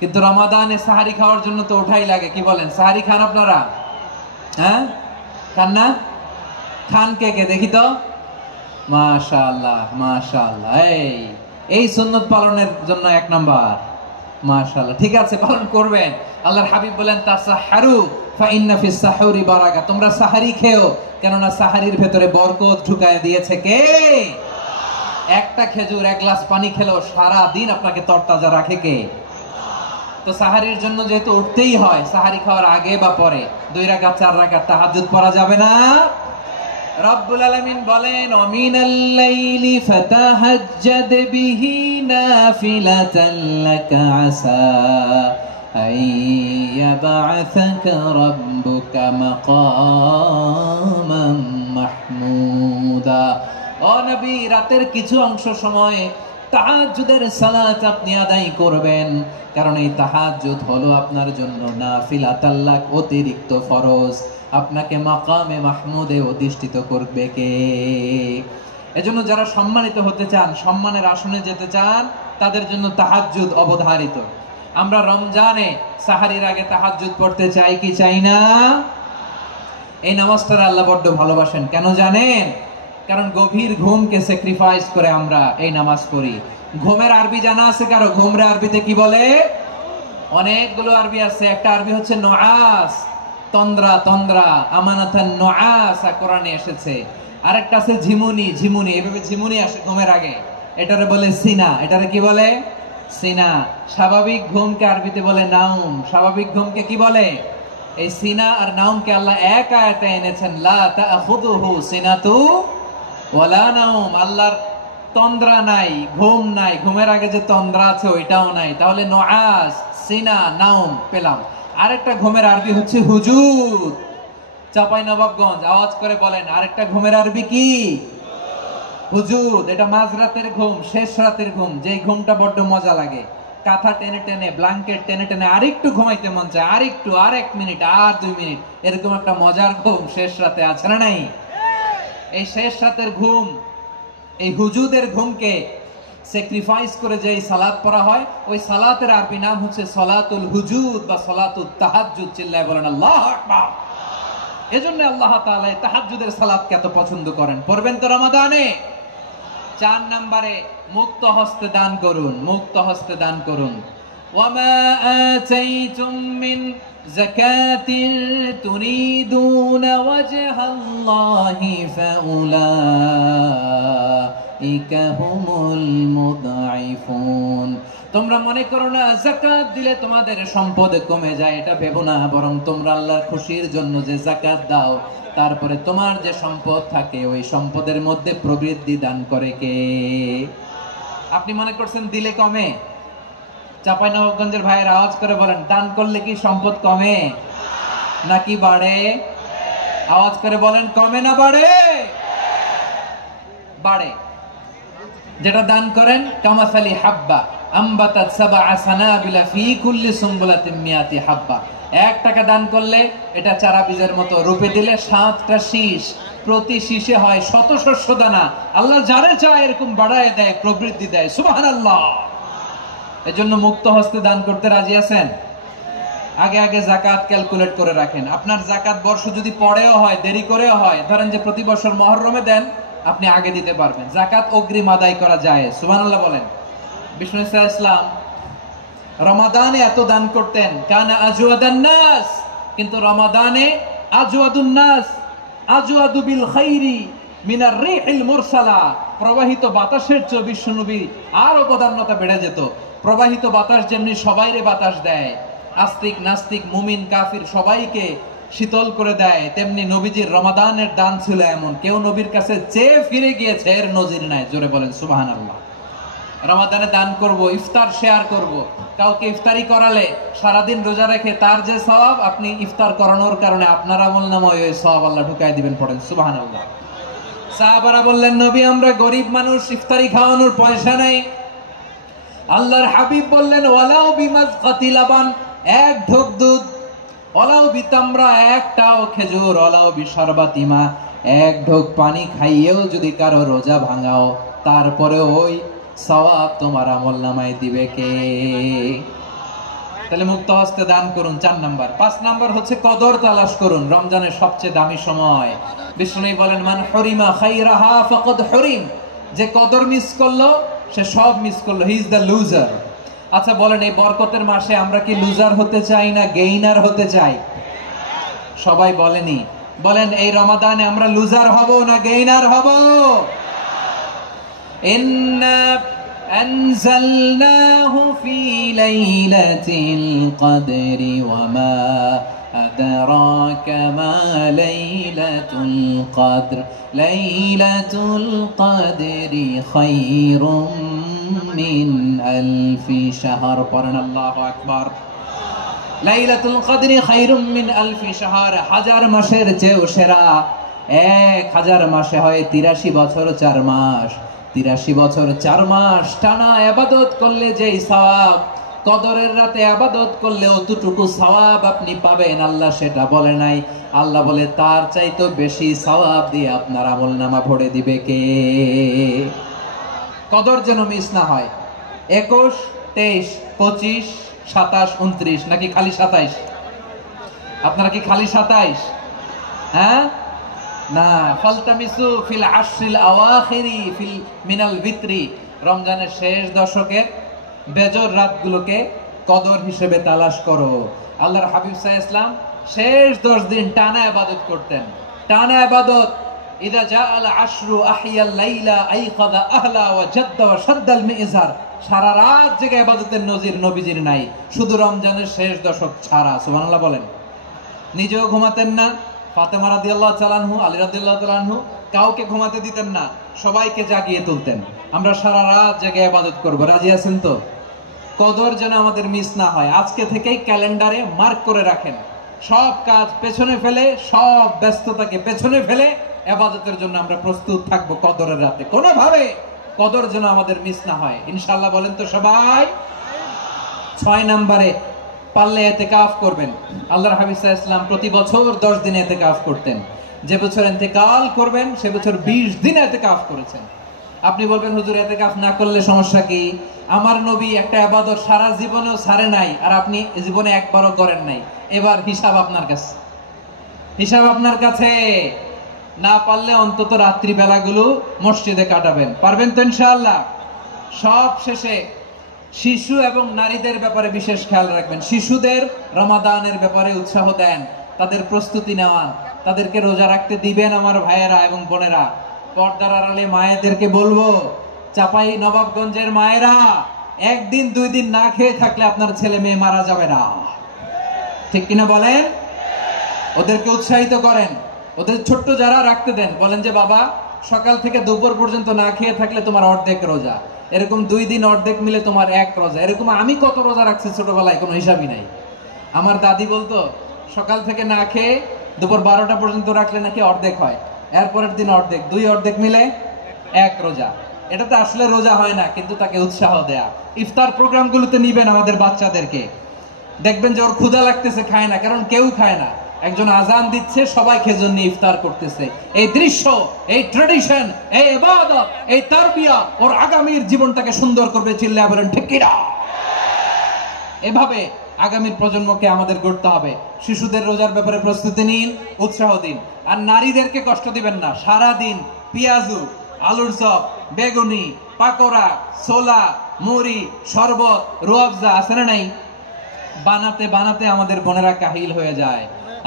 কিন্তু রমাদানে সাহারি খাওয়ার জন্য তো ওঠাই লাগে। কি বলেন, সাহারি খান আপনারা? হ্যাঁ, খান না? খান কে কে দেখি তো? মাশাআল্লাহ মাশাআল্লাহ। এই সুন্নত পালনের জন্য 1 নাম্বার। মাশাআল্লাহ, ঠিক আছে, পালন করবেন। আল্লাহর হাবিব বলেন তাসাহহারু ফা ইন্না ফিস সাহুরি বারাকা, তোমরা সাহারি খেও, কেননা সাহারির ভেতরে বরকত ঢুকায় দিয়েছে কে? একটা খেজুর, 1 গ্লাস পানি খেলেও সারা দিন আপনাকে তরতাজা রাখে কে? তো সাহারির জন্য যেহেতু উঠতেই হয়, সাহারি খাওয়ার আগে বা পরে 2 রাকাত 4 রাকাত তাহাজ্জুদ পড়া যাবে না? রব্বুল আলামিন বলেন ওয়ামিনাল লাইলি ফাতাহাজ্জাদ বিহি নাফিলাতান লাকা আসা আইয়াবআসাকা রাব্বুকা মাকামান মাহমুদা। ও নবী, রাতের কিছু অংশ সময় তাহাজ্জুদের সালাত আপনি আদায় করবেন, কারণ এই তাহাজ্জুদ হলো আপনার জন্য নাফিলাতাল লাক, অতিরিক্ত ফরজ। আপনাকে মাকামে মাহমুদে অধিষ্ঠিত করবে কে? এজন্য যারা সম্মানিত হতে চান, সম্মানের আসনে যেতে চান, তাদের জন্য তাহাজ্জুদ অবধারিত। আমরা রমজানে সাহারির আগে তাহাজ্জুদ পড়তে চাই কি চাই না? এই নামাজটা আল্লাহ বড্ড ভালোবাসেন। কেন জানেন? কারণ গভীর ঘুমকে স্যাক্রিফাইস করে আমরা এই নামাজ পড়ি। ঘুমের আরবি জানা আছে কারো? ঘুমরে আরবিতে কি বলে? অনেকগুলো আরবি আছে। একটা আরবি হচ্ছে নুআস, তন্দ্রা, তন্দ্রা, আমানাতান নুআসা কোরআনে এসেছে। আরেকটা আছে ঝিমুনি, ঝিমুনি, এভাবে ঝিমুনি আসে ঘুমের আগে, এটারে বলে সিনা। এটারে কি বলে? সিনা। স্বাভাবিক ঘুমকে আরবিতে বলে নাউম। স্বাভাবিক ঘুমকে কি বলে? এই সিনা আর নাউমকে আল্লাহ এক আয়াতে এনেছেন, লা তাখুযুহু সিনাতু ওয়ালা নাউম। আল্লাহর তন্দ্রা নাই, ঘুম নাই, ঘুমের আগে যে তন্দ্রা আছে ওইটাও নাই। তাহলে নুআস, সিনা, নাউম পেলাম। আরেকটা ঘুমের আরবি হচ্ছে হুজুদ। চাঁপাইনবাবগঞ্জ আওয়াজ করে বলেন, আরেকটা ঘুমের আরবি কি? হুজুদ। এটা মাঝরাতের ঘুম, শেষ রাতের ঘুম, যেই ঘুমটা বড্ড মজা লাগে। কাঁথা টেনে টেনে, ব্ল্যাঙ্কেট টেনে টেনে আরেকটু ঘুমাইতে মন চায়, আরেকটু, আর 1 মিনিট, আর 2 মিনিট, এরকম একটা মজার ঘুম শেষ রাতে আছে না নাই? এই শেষ রাতের ঘুম, এই হুজুদের ঘুমকে স্যাক্রিফাইস করে যে সালাত পড়া হয়, ওই সালাতের আরবি নাম হচ্ছে সলাতুল হুজুদ বা সলাতুত তাহাজ্জুদ। চিল্লায় বলেন আল্লাহু আকবার। এজন্য আল্লাহ তাআলা তাহাজ্জুদের সালাতকে এত পছন্দ করেন। পড়বেন তো রমাদানে? 4 নম্বরে মুক্ত হস্তে দান করুন। মুক্ত হস্তে দান করুন। ওয়ামা আতাইতুম মিন যাকাতিন তুরিদুনা ওয়াজহাল্লাহি ফাউলাইকা হুমুল মুদঈফুন। তোমরা মনে করো না যাকাত দিলে তোমাদের সম্পদ কমে যায়, এটা ভেবো না। বরং তোমরা আল্লাহর খুশির জন্য যে যাকাত দাও, তারপরে তোমার যে সম্পদ থাকে ওই সম্পদের মধ্যে প্রবৃদ্ধি দান করে কে? আপনি মনে করছেন দিলে কমে? চাঁপাইনবাবগঞ্জের ভাইয়ের আওয়াজ করে বলেন, দান করলে কি সম্পদ কমে নাকি বাড়ে? আওয়াজ করে বলেন, কমে না বাড়ে? বাড়ে। যেটা দান করেন, কামাসালি হাব্বা আম্বাতাত সাবআ সানাবিলা ফি কুল্লি সুমবুলাতিন মিয়াতি হাব্বা। 1 টাকা দান করলে এটা চারা বীজের মতো, রূপে দিলে 7টা শীষ, প্রতি শীষে হয় শত শস্য দানা। আল্লাহ যারে চায় এরকম বাড়ায় দেয়, প্রবৃদ্ধি দেয়। সুবহানাল্লাহ। এজন্য মুক্ত হস্তে দান করতে রাজি আছেন? আগে আগে যাকাত ক্যালকুলেট করে রাখেন। আপনার যাকাত বর্ষ যদি পরেও হয়, দেরি করেও হয়, ধরেন যে প্রতি বছর মুহররমে দেন, আপনি আগে দিতে পারবেন। যাকাত অগ্রিম আদায় করা যায়। সুবহানাল্লাহ বলেন। বিষ্ণু ইসলাম রমাদানে এত দান করতেন, কানা আজওয়াদান নাস, কিন্তু রমাদানে আজওয়াদুন নাস আজওয়াদু বিল খাইরি মিনার রিহিল মুরসালা। প্রবাহিত বাতাসের চেয়ে বিশ্বনবী আর অবদান্যতা বেড়ে যেত। প্রবাহিত বাতাস যেমনি সবাইরে বাতাস দেয়, আস্তিক নাস্তিক মুমিন কাফির সবাইকে শীতল করে দেয়, তেমনি নবীজির রমাদানের দান ছিল এমন, কেউ নবীর কাছে চেয়ে ফিরে গিয়েছে এর নজির নাই। জোরে বলেন সুবহানাল্লাহ। রমাদানে দান করব, ইফতার শেয়ার করব, কাউকে ইফতারি করালে সারাদিন রোজা রেখে তার যে সওয়াব, আপনি ইফতার করানোর কারণে আপনার আমলনামায় ওই সওয়াব আল্লাহ ঢুকাই দিবেন। পড়েন সুবহানাল্লাহ। সাহাবারা বললেন, নবী আমরা গরিব মানুষ, ইফতারি খাওয়ানোর পয়সা নাই। আল্লাহর হাবিব বললেন, ওয়ালাউ বিমাজকাতি লাবান, এক ঢোক দুধ, ওয়ালাউ বিতামরা, একটাও খেজুর, ওয়ালাউ বিশরবাতিমা, এক ঢোক পানি খাইয়েও যদি কারো রোজা ভাঙাও, তারপরে ওই সওয়াব তোমার আমলনামায় দিবে কে? তাহলে মুক্ত হস্তে দান করুন, 4 নাম্বার। 5 নাম্বার হচ্ছে কদর তালাশ করুন। রমজানের সবচেয়ে দামি সময়। বিষ্ণু বলেন, মান হরিমা খাইরাহা ফাকাদ হরিম, যে কদর মিস করলো সে সব মিস করলো, হি ইজ দ্য লুজার। আচ্ছা বলেন, এই বরকতের মাসে আমরা কি লুজার হতে চাই না গেইনার হতে চাই? সবাই বলেনি, বলেন এই রমাদানে আমরা লুজার হব না গেইনার হব? ইন্না আনজালনাহু ফি লাইলাতিল কদরি ওয়া মা আদরাকা মা লাইলাতুল কদর লাইলাতুল কদরি খায়রুম মিন আলফি শাহর। পড়েন আল্লাহু আকবার। লাইলাতুল কদরি খায়রুম মিন আলফি শাহর, 1000 মাসের চেয়েও সেরা। 1000 মাসে হয় 83 বছর 4 মাস। 83 বছর 4 মাস টানা ইবাদত করলে যেই সওয়াব, কদরের রাতে ইবাদত করলে অতটুকু সওয়াব আপনি পাবেন, আল্লাহ সেটা বলে নাই। আল্লাহ বলে তার চাইতে বেশি সওয়াব দিয়ে আপনার আমলনামা ভরে দিবে কে? কদর যেন মিস না হয়। 21, 23, 25, 27, 29 নাকি খালি 27? আপনারা কি খালি 27? হ্যাঁ না, ফালতামিসু ফিল আশরিল আওয়াখিরি ফিল মিনাল ভিতরি, রমজানের শেষ দশকের বেজর রাতগুলোকে কদর হিসেবে তালাশ করো। আল্লাহর হাবিব সাল্লাল্লাহু আলাইহি ওয়াসাল্লাম শেষ 10 দিন টানা ইবাদত করতেন, টানা ইবাদত। ইদা জাআল আশরু আহিয়াল লাইলা আইকাদা আহলা ওয়া জাদ্দা ওয়া শাদ্দাল মিজার, সারা রাত জেগে ইবাদতের নজির নবীজির নাই, শুধু রমজানের শেষ দশক ছাড়া। সুবহানাল্লাহ বলেন। নিজেও ঘুমাতেন না, ফাতেমা রাদিয়াল্লাহু তাআলা আনহু, আলী রাদিয়াল্লাহু তাআলা আনহু কাউকে ঘুমাতে দিতেন না, সবাইকে জাগিয়ে তুলতেন। আমরা সারা রাত জেগে ইবাদত করব, রাজি আছেন তো? কদর যেন আমাদের মিস না হয়। আজকে থেকেই ক্যালেন্ডারে মার্ক করে রাখেন, সব কাজ পেছনে ফেলে, সব ব্যস্ততাকে পেছনে ফেলে ইবাদতের জন্য আমরা প্রস্তুত থাকবো কদরের রাতে। কোনোভাবে কদর যেন আমাদের মিস না হয়, ইনশাআল্লাহ। বলেন তো সবাই? 6 নম্বরে পারলে ইতিকাফ করবেন। আল্লাহর হাবিব সাল্লাল্লাহু আলাইহি ওয়াসাল্লাম প্রতি বছর 10 দিন ইতিকাফ করতেন। যে বছর ইন্তেকাল করবেন সে বছর 20 দিন ইতিকাফ করেছেন। আপনি বলবেন, হুজুর ইতিকাফ না করলে সমস্যা কি? আমার নবী একটা ইবাদত সারা জীবনেও ছাড়ে নাই, আর আপনি জীবনে একবারও করেন নাই। এবার হিসাব আপনার কাছে, হিসাব আপনার কাছে। না পারলে অন্তত রাত্রি বেলাগুলো মসজিদে কাটাবেন। পারবেন তো ইনশাআল্লাহ? সব শেষে শিশু এবং নারীদের ব্যাপারে বিশেষ খেয়াল রাখবেন। শিশুদের রমাদানের ব্যাপারে উৎসাহ দেন, তাদের প্রস্তুতি নেওয়ান, তাদেরকে রোজা রাখতে দিবেন। আমার ভাইয়েরা এবং বোনেরা, পর্দার আড়ালে মায়েদেরকে বলবো, চাপাই নবাবগঞ্জের মায়েরা, 1 দিন 2 দিন না খেয়ে থাকলে আপনার ছেলে মেয়ে মারা যাবে না, ঠিক কিনা বলেন? ওদেরকে উৎসাহিত করেন, ওদের ছোট্ট যারা রাখতে দেন, বলেন যে বাবা সকাল থেকে দুপুর পর্যন্ত না খেয়ে থাকলে তোমার অর্ধেক রোজা, এরকম 2 দিন অর্ধেক মিলে তোমার 1 রোজা। এরকম আমি কত রোজা রাখছি ছোটবেলায় কোনো হিসাবই নাই। আমার দাদি বলতো সকাল থেকে না খেয়ে দুপুর 12টা পর্যন্ত রাখলে নাকি অর্ধেক হয়, এরপরের দিন অর্ধেক, 2 অর্ধেক মিলে 1 রোজা। এটা তো আসলে রোজা হয় না, কিন্তু তাকে উৎসাহ দেয়া। ইফতার প্রোগ্রামগুলোতে নিবেন আমাদের বাচ্চাদেরকে, দেখবেন যে ওর ক্ষুধা লাগতেছে, খায় না, কারণ কেউ খায় না। একজন আজান দিচ্ছে, সবাই খেজুর নিয়ে ইফতার করতেছে। এই দৃশ্য, এই ট্র্যাডিশন, এই ইবাদত, এই তারবিয়া ওর আগামীর জীবনটাকে সুন্দর করবে। চিল্লায়া বলেন ঠিক কি না? এভাবে আগামীর প্রজন্মকে আমাদের গড়তে হবে। শিশুদের রোজার ব্যাপারে প্রস্তুতি নিন, উৎসাহ দিন। আর নারীদেরকে কষ্ট দিবেন না। সারা দিন পেঁয়াজু, আলুর চপ, বেগুনি, পাকোড়া, ছোলা, মুড়ি, শরবত, রুয়াবজা আছে না নাই, বানাতে বানাতে আমাদের বোনেরা কাহিল হয়ে যায়,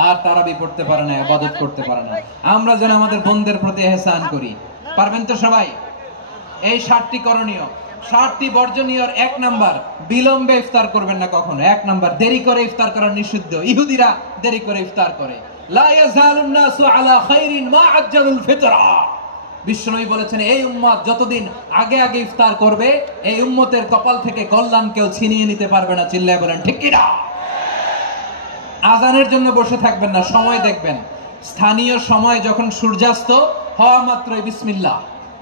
আর তারাবি পড়তে পারে না, ইবাদত করতে পারে না। আমরা যেন আমাদের বোনদের প্রতি ইহসান করি। পারবেন তো সবাই? এই 7টি করণীয়, 7টি বর্জনীয়। 1 নাম্বার, বিলম্বে ইফতার করবেন না কখনো। 1 নাম্বার, দেরি করে ইফতার করা নিষিদ্ধ। ইহুদিরা দেরি করে ইফতার করে। লা ইয়াজালুন নাসু আলা খাইরিন মা আজ্জালুল ফিতরা। বিশ্বনবী বলেছেন এই উম্মত যতদিন আগে আগে ইফতার করবে এই উম্মতের কপাল থেকে কল্যাণ কেউ ছিনিয়ে নিতে পারবে না। চিল্লায় বলেন ঠিক কি না? আজানের জন্য বসে থাকবেন না, সময় দেখবেন। স্থানীয় সময় যখন সূর্যাস্ত হওয়া মাত্রই বিসমিল্লাহ,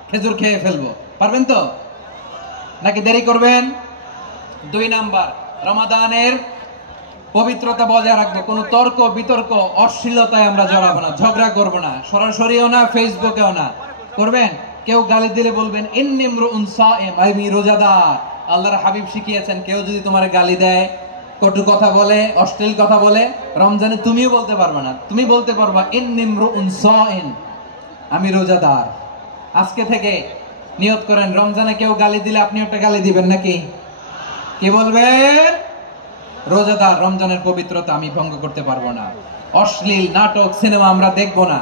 খেজুর খেয়ে ফেলবো। পারবেন তো নাকি দেরি করবেন? 2 নাম্বার, রমাদানের পবিত্রতা বজায় রাখবো। কোনো তর্ক বিতর্ক অশ্লীলতায় আমরা জড়াবো না, ঝগড়া করবো না, সরাসরিও না, ফেসবুকেও না। করবেন? কেউ গালি দিলে বলবেন ইন্নী ইমরুউন সাইম, আমি রোজাদার। আল্লাহর হাবিব শিখিয়েছেন কেউ যদি তোমার গালি দেয়, কটু কথা বলে, অশ্লীল কথা বলে, রমজানে তুমিও বলতে পারবে না। তুমি বলতে পারবা ইন্নী ইমরুউন সাইম, আমি রোজাদার। আজকে থেকে নিয়ত করেন রমজানে কেউ গালি দিলে আপনি একটা গালি দিবেন নাকি? কি বলবেন? রোজাদার, রমজানের পবিত্রতা আমি ভঙ্গ করতে পারবো না। অশ্লীল নাটক সিনেমা আমরা দেখবো না।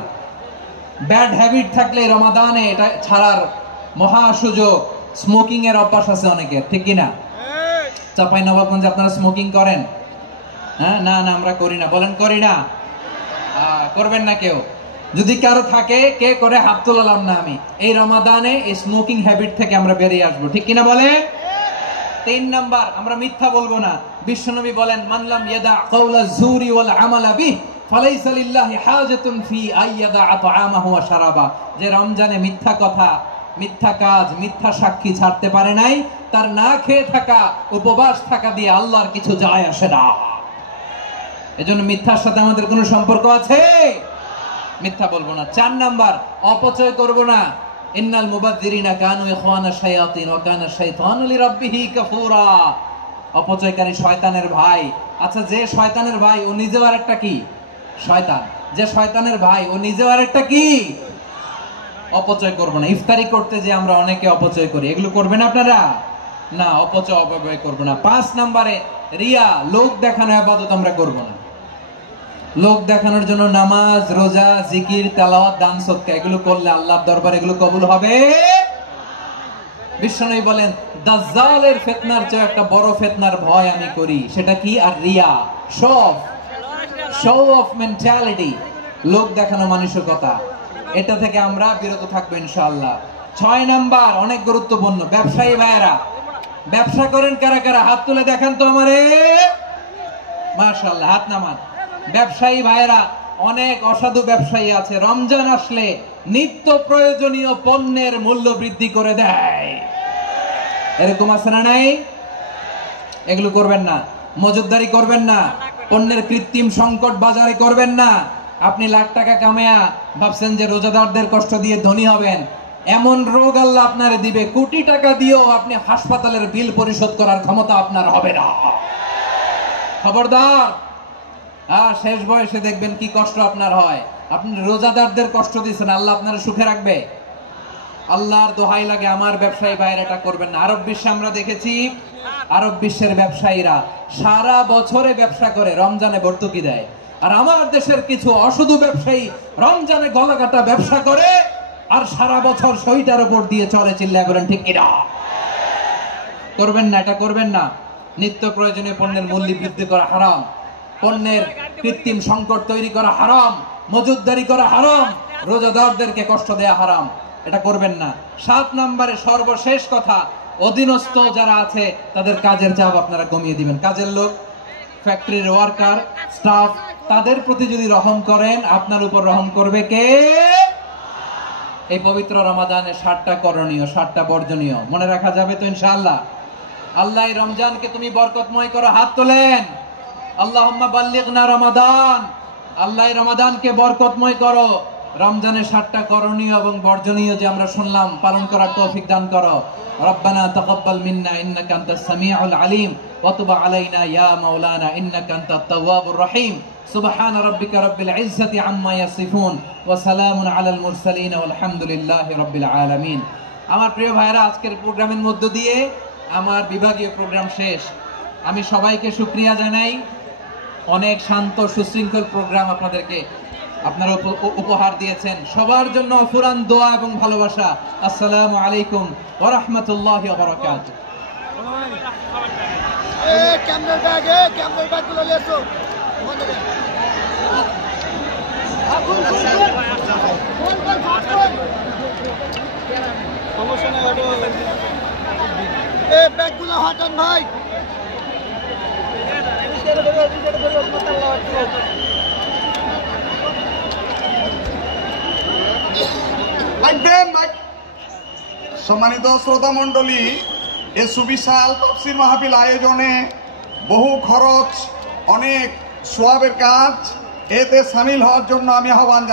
ব্যাড হ্যাবিট থাকলে রমাদানে এটা ছাড়ার মহা সুযোগ। স্মোকিং এর অভ্যাস আছে অনেকের, ঠিক কিনা? চাপাই নবাবগঞ্জে আপনারা স্মোকিং করেন? হ্যাঁ, না না আমরা করি না। বলেন করি না? করবেন না কেউ? যদি কারো থাকে, কে করে হাত তোলালাম না আমি। এই রমাদানে এই স্মোকিং হ্যাবিট থেকে আমরা বেরিয়ে আসবো, ঠিক কিনা বলে? 3 নাম্বার, আমরা মিথ্যা বলবো না। বিশ্বনবী বলেন মানলাম ইয়াদা কাওলা যুরি ওয়াল আমালা বিহি ফালাইসা লিল্লাহি হাজাতুন ফি আইয়াদা আতআমাহু ওয়া শারাবা। যে রমজানে মিথ্যা কথা, মিথ্যা কাজ, মিথ্যা সাক্ষী ছাড়তে পারে নাই, তার না খেয়ে থাকা, উপবাস থাকা দিয়ে আল্লাহর কিছু যায় আসে না। এজন্য মিথ্যার সাথে আমাদের কোনো সম্পর্ক আছে? মিথ্যা বলবো না। 4 নাম্বার, অপচয় করব না। ইন্নাল মুবাযযিরিনা কানু ইখওয়ানা শায়াতিন ওয়া কানা শাইতানু লিরাব্বিহি কাফুরা। অপচয়কারী শয়তানের ভাই। আচ্ছা, যে শয়তানের ভাই ও নিজেও আরেকটা কি? শয়তান। যে শয়তানের ভাই ও নিজেও আরেকটা কি? অপচয় করব না। ইফতারি করতে যে আমরা অনেকে অপচয় করি, এগুলো করবেন আপনারা? না, অপচয় অপব্যয় করব না। 5 নম্বরে রিয়া, লোক দেখানো ইবাদত আমরা করব না। লোক দেখানোর জন্য নামাজ, রোজা, জিকির, তেলাওয়াত, দান, সদকা এগুলো করলে আল্লাহর দরবারে এগুলো কবুল হবে। বিশ্বনবী বলেন দাজ্জালের ফিতনার চেয়ে একটা বড় ফিতনার ভয় আমি করি, সেটা কি? আর রিয়া, শো অফ মেন্টালিটি, লোক দেখানো মানসিকতা। এটা থেকে আমরা বিরত থাকবো ইনশাআল্লাহ। 6 নাম্বার, অনেক গুরুত্বপূর্ণ। ব্যবসায়ী ভাইয়েরা, ব্যবসা করেন কারা কারা? হাত তুলে দেখান তো আমারে। মাশাআল্লাহ, হাত নামান। ব্যবসায়ী ভাইয়েরা, অনেক অসাধু ব্যবসায়ী আছে রমজান আসলে নিত্য প্রয়োজনীয় পণ্যের মূল্য বৃদ্ধি করে দেয়। এরকম আছে না নাই? এগুলো করবেন না। মজুদদারি করবেন না। পণ্যের কৃত্রিম সংকট বাজারে করবেন না। আপনি লাখ টাকা কামায়া ভাবছেন যে রোজাদারদের কষ্ট দিয়ে ধনী হবেন। এমন রোগ আল্লাহ আপনারে দিবে, কোটি টাকা দিয়েও আপনি হাসপাতালের বিল পরিশোধ করার ক্ষমতা আপনার হবে না। খবরদার। শেষ বয়সে দেখবেন কি কষ্ট আপনার হয়। আপনি রোজাদারদের কষ্ট দিচ্ছেন, আল্লাহ আপনার সুখে রাখবে? আল্লাহর দোহাই লাগে আমার ব্যবসায়ী ভাইয়েরা এটা করবেন না। আরব বিশ্বে আমরা দেখেছি, আরব বিশ্বের ব্যবসায়ীরা সারা বছরে ব্যবসা করে, রমজানে ভর্তুকি দেয়। আর আমার দেশের কিছু অসাধু ব্যবসায়ী রমজানে গলাকাটা ব্যবসা করে আর সারা বছর শহীদের উপর দিয়ে চলে। চিল্লায় বলেন ঠিক কিনা? করবেন না, এটা করবেন না। নিত্য প্রয়োজনীয় পণ্যের মূল্য বৃদ্ধি করা হারাম, পণ্যের কৃত্রিম সংকট তৈরি করা হারাম, মজুদদারি করা হারাম, রোজাদারদেরকে কষ্ট দেয়া হারাম। এটা করবেন না। 7 নম্বরে সর্বশেষ কথা, অধীনস্থ যারা আছে তাদের কাজের চাপ আপনারা কমিয়ে দিবেন। কাজের লোক, ফ্যাক্টরির ওয়ার্কার, স্টাফ, তাদের প্রতি যদি রহম করেন, আপনার উপর রহম করবে কে? এই পবিত্র রমাদানে 7টা করণীয়, 7টা বর্জনীয় মনে রাখা যাবে তো ইনশাআল্লাহ? আল্লাহ এই রমজানকে তুমি বরকতময় করো। হাত তোলেন। আল্লাহুম্মা বাল্লিগনা রমাদান। আল্লাহ এই রমাদানকে বরকতময় করো। রমজানের 7টা করণীয় এবং বর্জনীয় যে আমরা শুনলাম, পালন করার তৌফিক দান করো। রব্বানা তাকাব্বাল মিন্না ইন্নাকা আনতাস সামিউল আলিম ওয়া তুব আলাইনা ইয়া মাওলানা ইন্নাকা আনতাত তাওয়াবুর রহিম। সুবহান রাব্বিকা রাব্বিল ইজ্জাতি আম্মা ইয়াসিফুন ওয়া সালামুন আলাল মুরসালিন ওয়া আলহামদুলিল্লাহি রাব্বিল আলামিন। আমার প্রিয় ভাইরা, আজকের প্রোগ্রামের মধ্য দিয়ে আমার বিভাগীয় প্রোগ্রাম শেষ। আমি সবাইকে শুকরিয়া জানাই। অনেক শান্ত সুশৃঙ্খল প্রোগ্রাম আপনারা উপহার দিয়েছেন। সবার জন্য অফুরান দোয়া এবং ভালোবাসা। আসসালামু আলাইকুম ওয়া রাহমাতুল্লাহি ওয়া বারাকাতুহু। ক্যামেরা ব্যাগ গুলো লেসো। ভাই সম্মানিত শ্রোতা মণ্ডলী, এ সুবিশাল তাফসীর মাহফিল আয়োজনে বহু খরচ, অনেক সোয়াবের কাজ, এতে সামিল হওয়ার জন্য আমি আহ্বান জানাই।